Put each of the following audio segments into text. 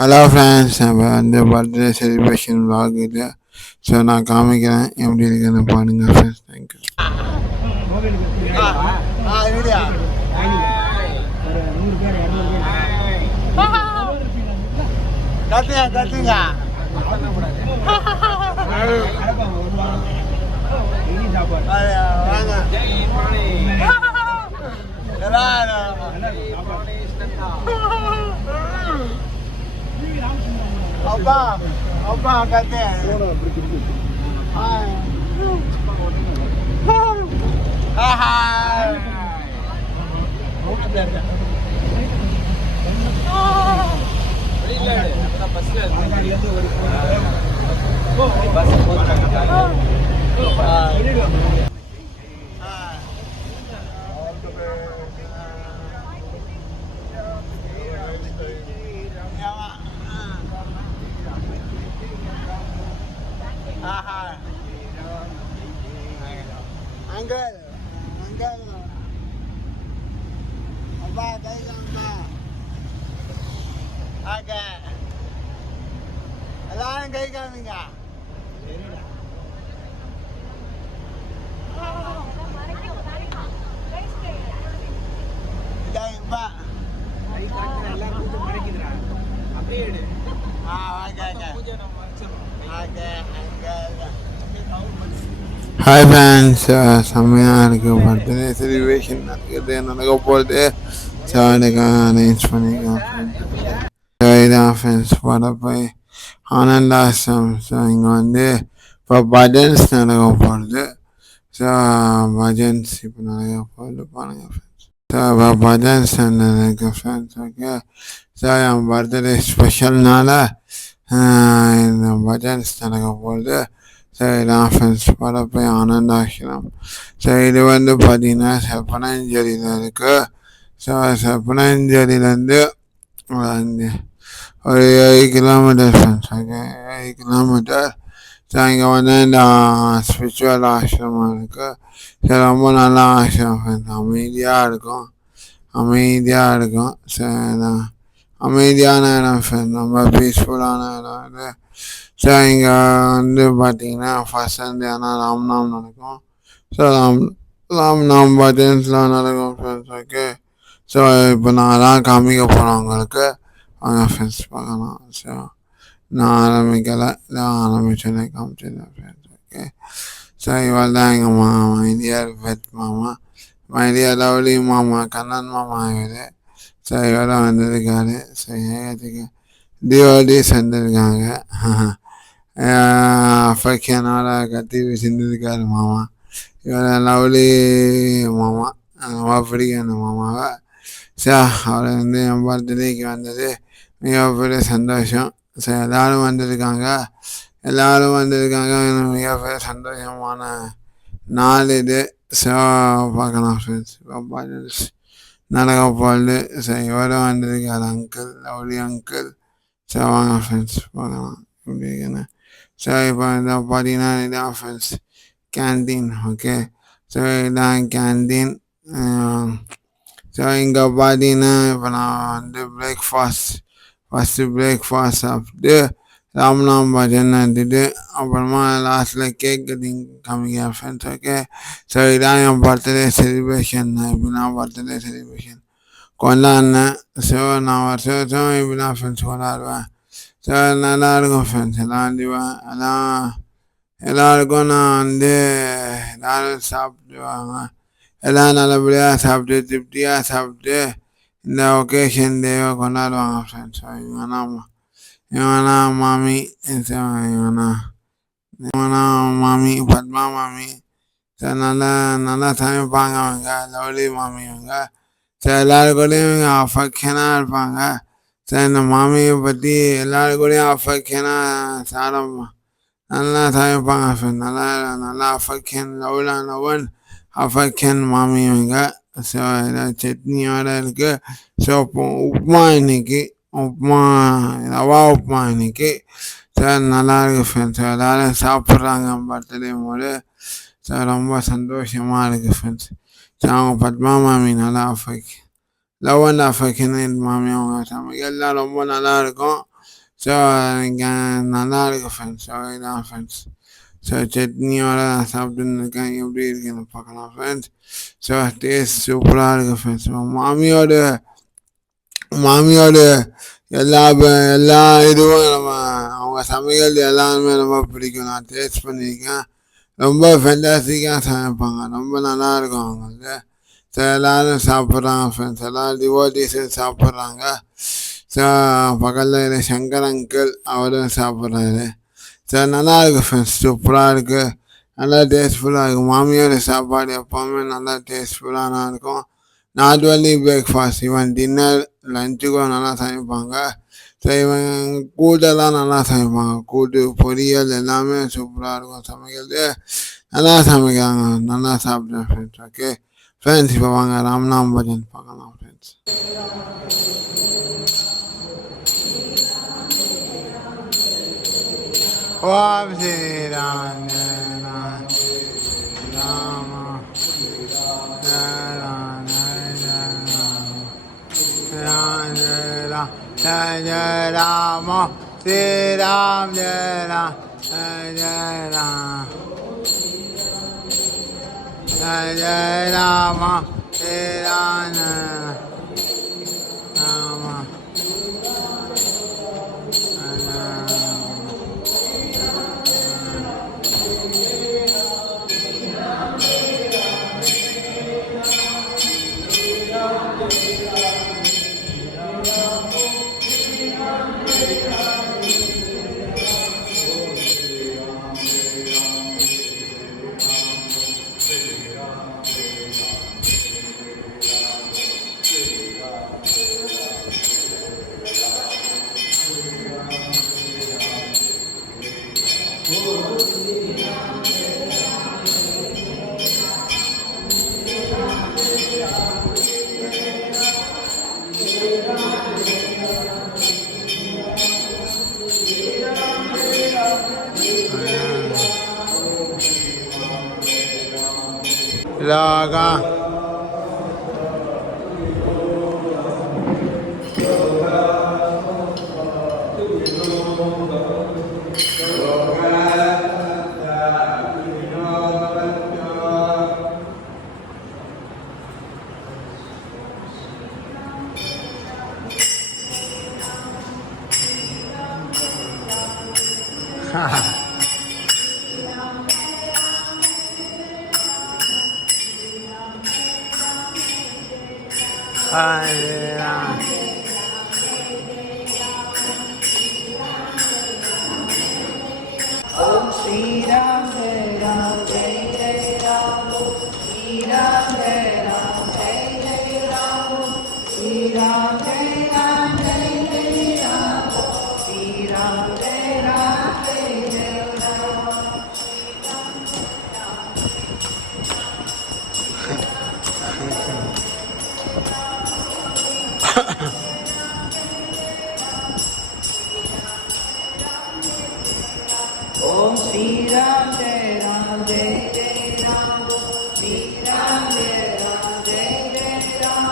Hello friends, நம்ம வந்து birthday celebration vlog இது. ஸோ நான் காமிக்கிறேன் எப்படி இருக்குன்னு பாருங்கள் friends. Thank you. Apa kata? Hai. Hai. Uncle. Apa kaya ka? Aga. Alaan kaya kami nga. Dahil ba? Hi friends, செம்மையாக இருக்குது. பர்த்டே செலிப்ரேஷன் நடக்க போகிறது. ஸோ அதுக்காக அரேஞ்ச் பண்ணியிருக்கேன் ஃப்ரெண்ட்ஸ். ஸோ இதான் ஃப்ரெண்ட்ஸ் போய் ஆனந்தாசிரம். ஸோ இங்கே வந்து இப்போ பஜன்ஸ் நடக்க போகிறது. ஸோ பஜன்ஸ் இப்போ நடக்க போகிறது பாருங்கள் ஃப்ரெண்ட்ஸ். ஸோ இப்போ பஜன்ஸ் நடக்க ஃப்ரெண்ட்ஸ். ஓகே, ஸோ என் பர்த்டே ஸ்பெஷல்னால இந்த பஜன்ஸ் நடக்க போகிறது. ஸோ இதான் ஃப்ரெண்ட்ஸ் போய் ஆனந்தாசிரம். ஸோ இது வந்து பார்த்திங்கன்னா செப்பனஞ்சேரியில் இருக்குது. ஸோ செப்பனஞ்சேரியிலேருந்து ஒரு 7 kilometre friends. Okay, 7 kilometre. So இங்கே வந்து இந்த ஸ்பிரிச்சுவல் ஆசிரமம் இருக்குது. ஸோ ரொம்ப நல்லா ஆசிரமம் ஃப்ரெண்ட்ஸ். அமைதியாக இருக்கும். ஸோ அமைதியான இடம் ஃப்ரெண்ட்ஸ், ரொம்ப பீஸ்ஃபுல்லான இடம் இது. ஸோ இங்கே வந்து பார்த்திங்கன்னா ஃபஸ்ட் வந்து ஆனால் ராம்நாம் நடக்கும். ஸோ ராம்நாம் பஜன்ஸ்லாம் நடக்கும் ஃப்ரெண்ட்ஸ். ஓகே, ஸோ இப்போ நான் தான் காமிக்க போகிறேன் உங்களுக்கு. வாங்க ஃப்ரெண்ட்ஸ் பார்க்கலாம். ஸோ நான் ஆரம்பிக்கலை, ஆரம்பிச்சோன்னே காமிச்சிருந்தேன் ஃப்ரெண்ட்ஸ். ஓகே, ஸோ இவர் தான் எங்கள் மாமா, இந்தியார் பெட் மாமா, மைடியா லவ்லி மாமா, கண்ணன் மாமா இவர். ஸோ இவர் தான் வந்திருக்காரு. ஸோ ஏகத்துக்கு டிவோடிஸ் வந்திருக்காங்க. அஃபெக்ஷனோட கத்தி செஞ்சுருக்காரு மாமா. இவர் லவ்லி மாமா, ரொம்ப பிடிக்கும் அந்த மாமாவை. ஸோ அவர் வந்து என் பர்த்டேக்கு வந்தது மிகப்பெரிய சந்தோஷம். ஸோ எல்லோரும் வந்திருக்காங்க. எனக்கு மிகப்பெரிய சந்தோஷமான நாள் இது. ஸோ பார்க்கலாம் ஃப்ரெண்ட்ஸ், இப்போ பர்த்டேஸ் நடக்க போகுது. ஸோ இவரும் வந்திருக்காரு, அங்கிள், லவ்லி அங்கிள். ஸோ வாங்க ஃப்ரெண்ட்ஸ் பார்க்கலாம் எப்படி இருக்குன்னு. ஸோ இப்போ இந்த பார்த்தீங்கன்னா இதான் ஃப்ரெண்ட்ஸ் கேன்டீன். ஓகே, ஸோ இதான் கேன்டீன். ஸோ இங்கே பார்த்தீங்கன்னா இப்போ நான் வந்து ஃபஸ்ட்டு பிரேக்ஃபாஸ்ட் சாப்பிட்டு ராம்நாம் பஜன் நடத்திட்டு அப்புறமா லாஸ்ட்டில் கேக் கட்டிங் காமிக்கிறேன் ஃப்ரெண்ட்ஸ். ஓகே, ஸோ இதான் என் பர்த்டே செலிப்ரேஷன். இப்போ நான் பர்த்டே செலிப்ரேஷன் கொண்டாடினேன். ஸோ நான் வருஷம் இப்படி தான் ஃப்ரெண்ட்ஸ் கொண்டாடுவேன். ஸோ நல்லாயிருக்கும் ஃப்ரெண்ட்ஸ். எல்லாருக்கும் நான் வந்து எல்லோரும் சாப்பிடுவாங்க. எல்லாம் நல்லபடியாக சாப்பிட்டு திருப்தியாக சாப்பிட்டு இந்த ஒகேஷன் டேவை கொண்டாடுவாங்க ஃப்ரெண்ட்ஸ். இவனா மாமி, இவனா மாமி, பத்மா மாமி. ஸோ நல்லா சமைப்பாங்க அவங்க, லவ்லி மாமி அவங்க. ஸோ எல்லாருக்கூடையும் இவங்க அஃபெக்ஷனாக இருப்பாங்க. ஸோ இந்த மாமியை பற்றி எல்லாருக்கூடையும் அஃபெக்ஷனாக நல்லா சமைப்பாங்க ஃப்ரெண்ட். நல்லா அஃபெக்ஷன், லவன் அஃபெக்ஷன் மாமி இவங்க. ஸோ இதில் சட்னியோடு இருக்குது. ஸோ உப்புமா ரவா உப்புமா இன்னைக்கு. ஸோ நல்லாயிருக்கு ஃப்ரெண்ட்ஸ். எல்லோரும் சாப்பிட்றாங்க பர்த்டே போது. ஸோ ரொம்ப சந்தோஷமாக இருக்குது ஃப்ரெண்ட்ஸ். ஸோ அவங்க பத்மா மாமி நல்லா லவ் அண்ட் அஃபெக்ஷன் மாமி அவங்க சமையல்லாம் ரொம்ப நல்லாயிருக்கும். ஸோ நல்லா இருக்கு ஃப்ரெண்ட்ஸ். ஸோ இதான் ஃப்ரெண்ட்ஸ். ஸோ சட்னியோட நான் சாப்பிட்டுன்னு இருக்கேன். எப்படி இருக்குன்னு பார்க்கலாம் ஃப்ரெண்ட்ஸ். ஸோ டேஸ்ட் சூப்பராக இருக்குது ஃப்ரெண்ட்ஸ். மாமியோட எல்லா இதுவும் அவங்க சமையல் எல்லாருமே ரொம்ப பிடிக்கும். நான் டேஸ்ட் பண்ணியிருக்கேன். ரொம்ப ஃபென்டாஸ்டிக்காக சமைப்பாங்க. ரொம்ப நல்லாயிருக்கும் அவங்களுக்கு. ஸோ எல்லோரும் சாப்பிட்றாங்க ஃப்ரெண்ட்ஸ். எல்லோரும் டிவோட்டீஸும் சாப்பிட்றாங்க. ஸோ பக்கத்தில் சங்கர் அங்கிள் அவரும் சாப்பிட்றாரு. ஸோ நல்லா இருக்குது ஃப்ரெண்ட்ஸ். சூப்பராக இருக்குது. நல்லா டேஸ்ட்ஃபுல்லாக இருக்கும். மாமியோட சாப்பாடு எப்போவுமே நல்லா டேஸ்ட்ஃபுல்லாக இருக்கும். Not only breakfast, even dinner லஞ்சுக்கும் நல்லா சமைப்பாங்க. ஸோ இவன் கூட்டெல்லாம் நல்லா சமைப்பாங்க. கூட்டு பொரியல் எல்லாமே சூப்பராக இருக்கும். சமைக்கிறது நல்லா சமைக்கிறாங்க. நல்லா சாப்பிட்டேன் ஃப்ரெண்ட்ஸ். ஓகே ஃப்ரெண்ட்ஸ், இப்போ வாங்க ராம்நாம் பஜன் பார்க்கலாம் friends. Om Sriram Rama Jai Rama, Sri Ram, Jai Ram, Jai Ram, Jai Rama, Sri Ram, Rama. Laga. Om Shri Ram Jai Ram Jai Jai Ram Shri Ram Jai Ram Jai Jai Ram Shri Ram Jai Ram Jai Jai Ram Shri Ram Jai Ram Jai Jai Ram Om Shri Ram Jai Ram Jai Jai Ram Shri Ram Jai Ram Jai Jai Ram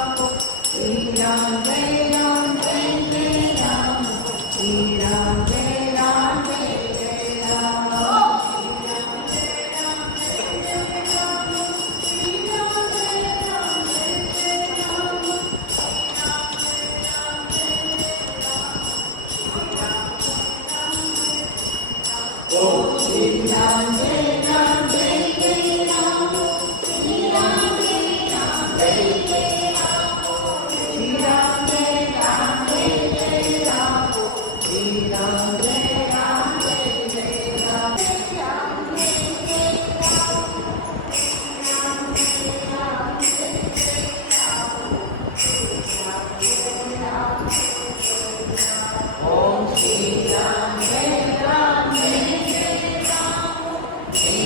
Shri Ram Jai Ram Jai Jai Ram Shri Ram Jai Ram Jai Jai Ram Om Shri Ram Jai Ram Jai Jai Ram Shri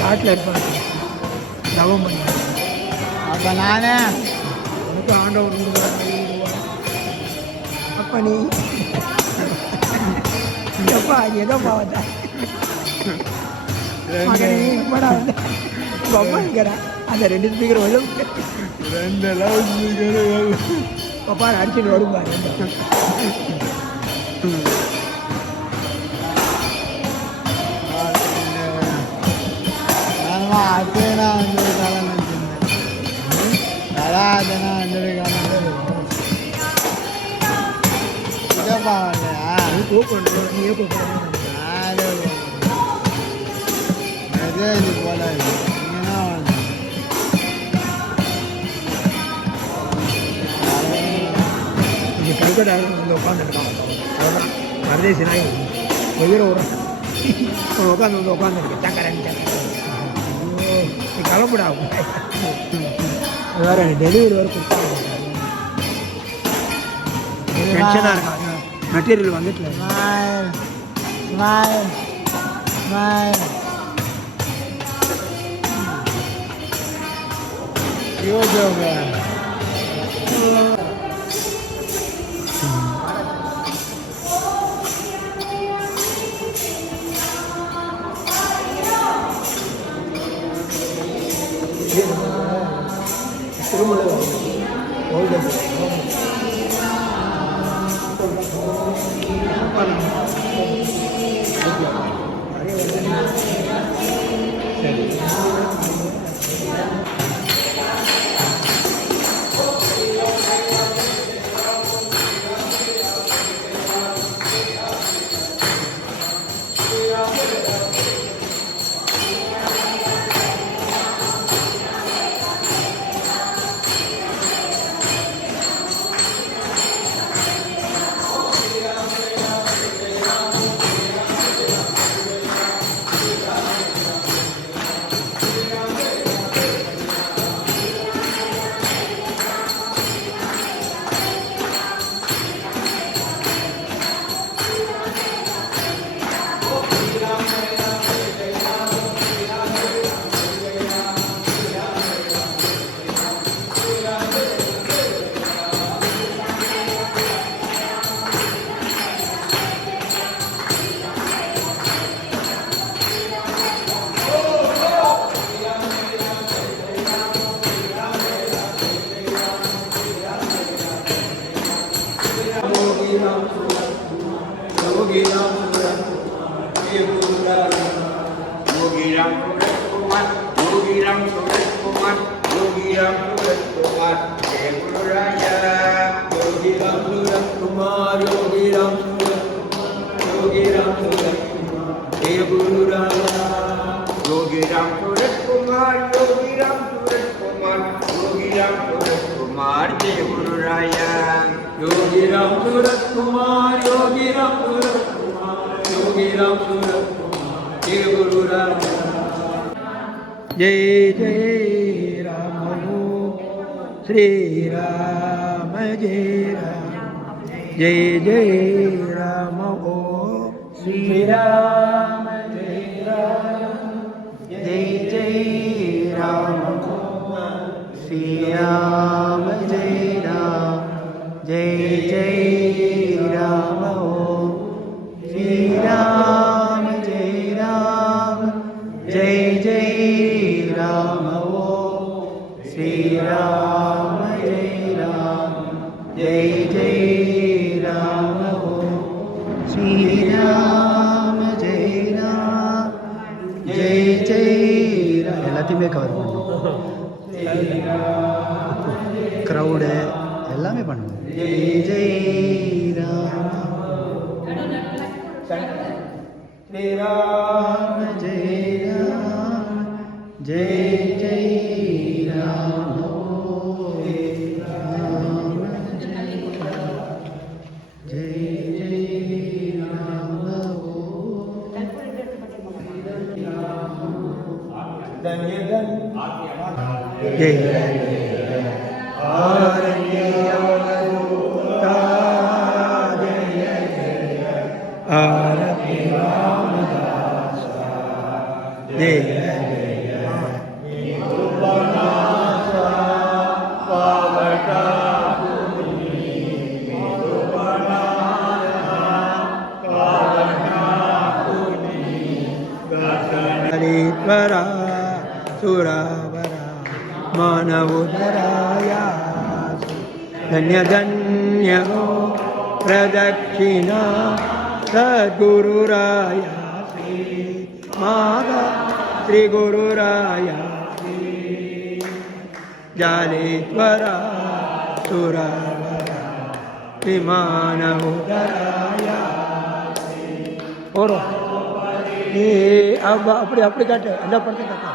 காட்டில் இருப்பாங்க தவம் பண்ணி அப்போ நானே எனக்கு ஆண்டவர் கொடுக்குறாங்க அப்போ நீ எப்பா ஏதோப்பா வந்தா மகனே எப்படா வந்த ரொம்ப இருக்கிறேன் அந்த 2 ஸ்பீக்கர் வரும் 2 லவுட் ஸ்பீக்கர் பப்பா அடிச்சுட்டு வரும் பாரு அத்தேனா வந்திருக்காளன்னு அதாதனா வந்திருக்காளன்னு இதப்பா இல்லையா கூப்பிடணும் நீயே கூப்பிடணும் இது போல இங்கன்னா இங்கே கல்கட்டா வந்து உட்காந்துருக்கான் அவ்வளோதான் பரதேசி நாய் உயிரை விடுறான் உட்காந்து வந்து உட்காந்துருக்கு சக்கரன் நீ கிளம்புடா வேற டெலிவரி வேறு கொடுத்தாங்க டென்ஷனாக இருக்காங்க மெட்டீரியல் வந்துட்டு யோஜோங்க जय जय राम श्री राम जय राम जय जय राम श्री राम जय राम जय जय राम श्री राम जय राम जय जय राम श्री राम जय राम जय जय राम श्री राम जय राम जय जय राम श्री राम जय राम जय जय राम எல்லாத்தையுமே கவர் பண்ணும் க்ரௌடு எல்லாமே பண்ணுவோம் ஜெய் ஜெய் ராம் श्री राम जय राम जय जय राम राम जय जय राम जय आरती रामदास जय जय पावटा वरा सुरावरा मानवोदराया धन्य धन्य हो प्रदक्षिणा सद्गुरुराया श्री माता श्री गुरुराया श्री जालेश्वरा सुरावरा मानवोदराया और ये अब अपने अपने काटे अल्लाह पढ़ते काटा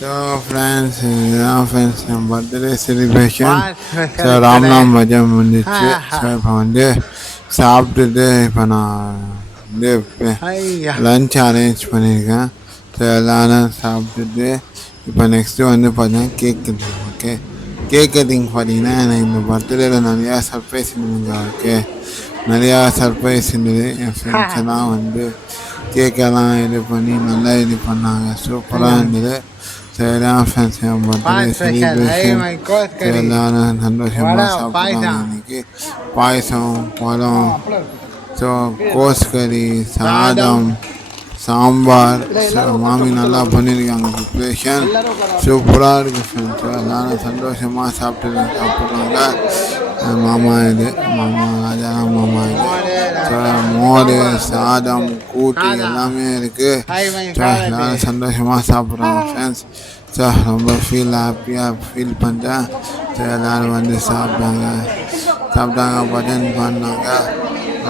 So friends, birthday celebration. So Ramnam Bhajan முடிஞ்சிச்சு. ஸோ இப்போ வந்து சாப்பிட்டுட்டு இப்போ நான் வந்து லஞ்ச் அரேஞ்ச் பண்ணியிருக்கேன். ஸோ எல்லோரும் சாப்பிட்டுட்டு இப்போ நெக்ஸ்ட்டு வந்து பார்த்தீங்கன்னா cake cutting. Okay, cake cutting பார்த்தீங்கன்னா எனக்கு இந்த பர்த்டேயில் நிறையா சர்ப்ரைஸ் இருந்தது. ஓகே, நிறையா சர்ப்ரைஸ் இருந்தது. என் ஃப்ரெண்ட்ஸ் எல்லாம் வந்து கேக்கெல்லாம் இது பண்ணி நல்லா இது பண்ணாங்க. சூப்பராக இருந்தது. சரியான ஃப்ரெண்ட்ஸ் என் பர்த்டே செலிப்ரேஷன் எல்லாரும் சந்தோஷமாக சாப்பிட்டாங்க. இன்னைக்கு பாயசம், பழம், ஸோ கோஸ் கறி, சாதம், சாம்பார், மாமி நல்லா பண்ணியிருக்காங்க. ப்ரிப்ரேஷன் சூப்பராக இருக்குது ஃப்ரெண்ட்ஸ். எல்லோரும் சந்தோஷமாக சாப்பிட்றாங்க. மாமா இது மாமா ராஜாராம் மாமா இது. ஸோ மோர், சாதம், கூட்டு எல்லாமே இருக்குது. ஸோ எல்லோரும் சந்தோஷமாக சாப்பிட்றாங்க ஃப்ரெண்ட்ஸ். ஸோ ரொம்ப ஹாப்பியாக ஃபீல் பண்ணுறேன். ஸோ எல்லோரும் வந்து சாப்பிட்டாங்க, பட்டன் பண்ணாங்க.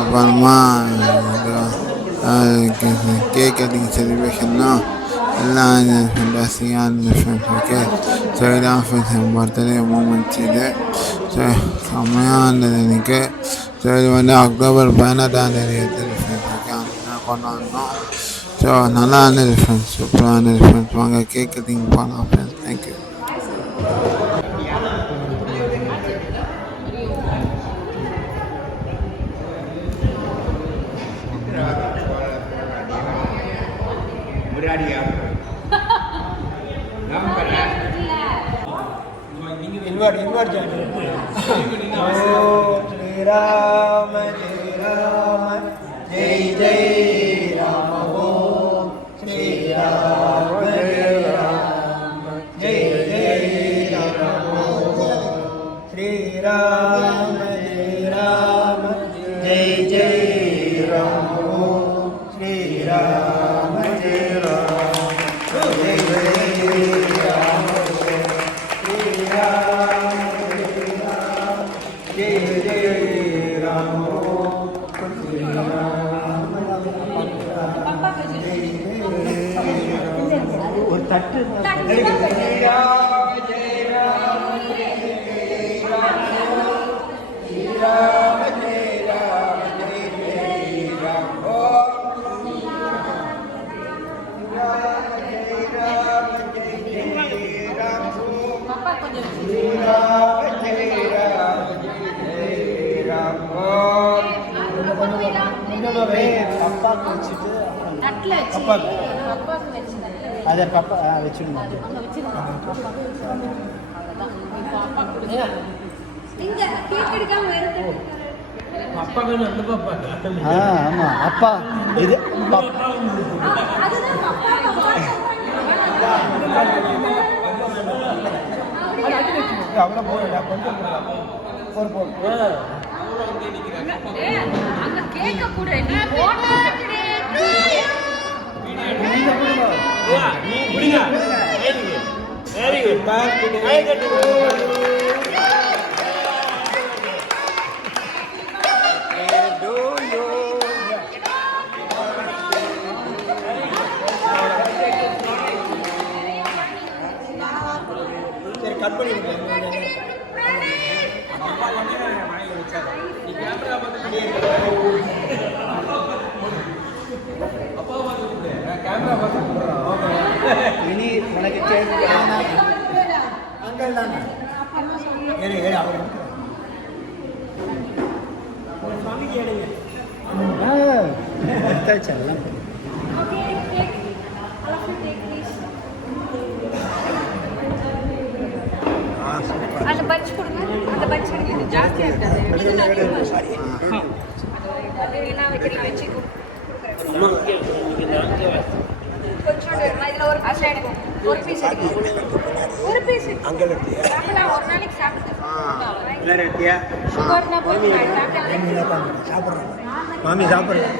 அப்புறமா கேக் கட்டிங் செலிப்ரேஷன்னா எல்லாம் ஃபேண்டாஸ்டிக்காக இருந்தது ஃப்ரெண்ட்ஸ். ஓகே, ஸோ இதான் ஃப்ரெண்ட்ஸ் என் பர்த்டே மூமெண்ட்ஸ் இது. ஸோ செம்மையாக இருந்தது எனக்கு. ஸோ இது வந்து அக்டோபர் 18 எடுத்தது ஃப்ரெண்ட்ஸ். ஓகே, அந்த கொண்டாடணும். ஸோ நல்லா இருந்தது ஃப்ரெண்ட்ஸ், சூப்பராக இருந்தது ஃப்ரெண்ட்ஸ். வாங்க கேக் கட்டிங் பண்ணலாம் ஃப்ரெண்ட்ஸ். தேங்க்யூ. इनवर्ट जाने श्री राम जय जय राम हो श्री राम जय जय राम हो श्री राम जय जय राम हो श्री राम जय ஒரு தட்டு பப்பாக்கு வச்சுட்டு அதை பப்பா வச்சுடுங்க. ஆமா அப்பா இது அவ்வளோ போடா கொஞ்சம் கட் பண்ணி இனி உனக்கு அங்கே தானே அவர் அந்த பட்ச் கொடுங்க, அந்த பட்ச் எடுங்க, ஜாஸ்தியாக இருக்காது. அது நான் வச்சு கொஞ்சோண்டு இதில் ஒரு பீஸ் எடுக்கும், ஒரு பீஸ் எடுக்கும், ஒரு பீஸ் சாப்பிடலாம். ஒரு நாளைக்கு சாப்பிட்டேன் சுகர்னா போய் சாப்பிட்றோம் மாமி சாப்பிட்றேன்.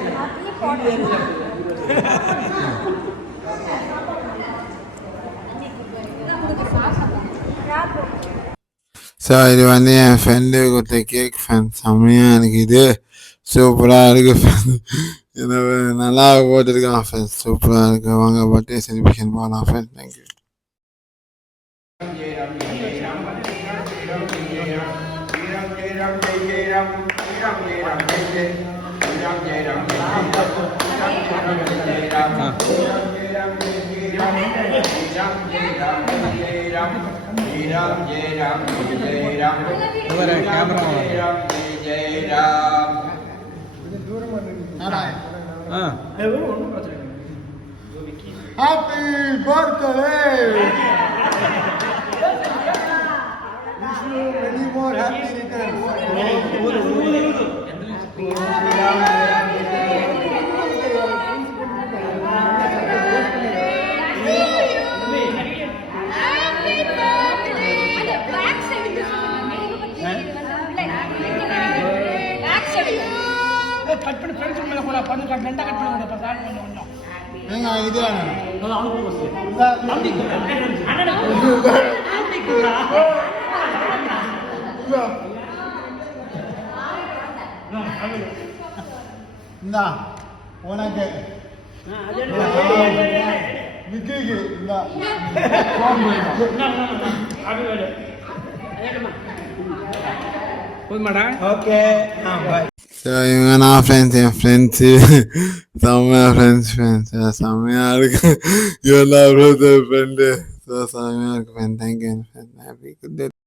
ஸோ இது வந்து என் ஃப்ரெண்டு கொடுத்த கேக் ஃப்ரெண்ட் செம்மையாக எனக்கு இது சூப்பராக இருக்குது ஃப்ரெண்ட். எனக்கு நல்லா போட்டிருக்கான் ஃப்ரெண்ட், சூப்பராக இருக்கு. வாங்க பர்த்டே செலிப்ரேஷன் போகலாம் friend. Thank you. Happy birthday! Wish you many more happy returns. Cut பண்ணி ஃப்ரெண்ட்ஸ் மேல கூட பண்ணு கட் ரெண்டா கட் பண்ணி கூட சால்வ் பண்ண கொஞ்சம் ஏங்க இது நான் அவனுக்கு போஸ்ட் இந்தா உனக்கு விக்கிக்கு இந்தா ஓகே பாய். ஸோ இவங்க நான் ஃப்ரெண்ட்ஸ், என் ஃப்ரெண்ட்ஸு செம்மையாக ஃப்ரெண்ட்ஸ் செம்மையாக இருக்கு. இவெல்லாம் ஃப்ரெண்டு ஸோ செம்மையாக இருக்கு friend. Thank you friend. Happy good day.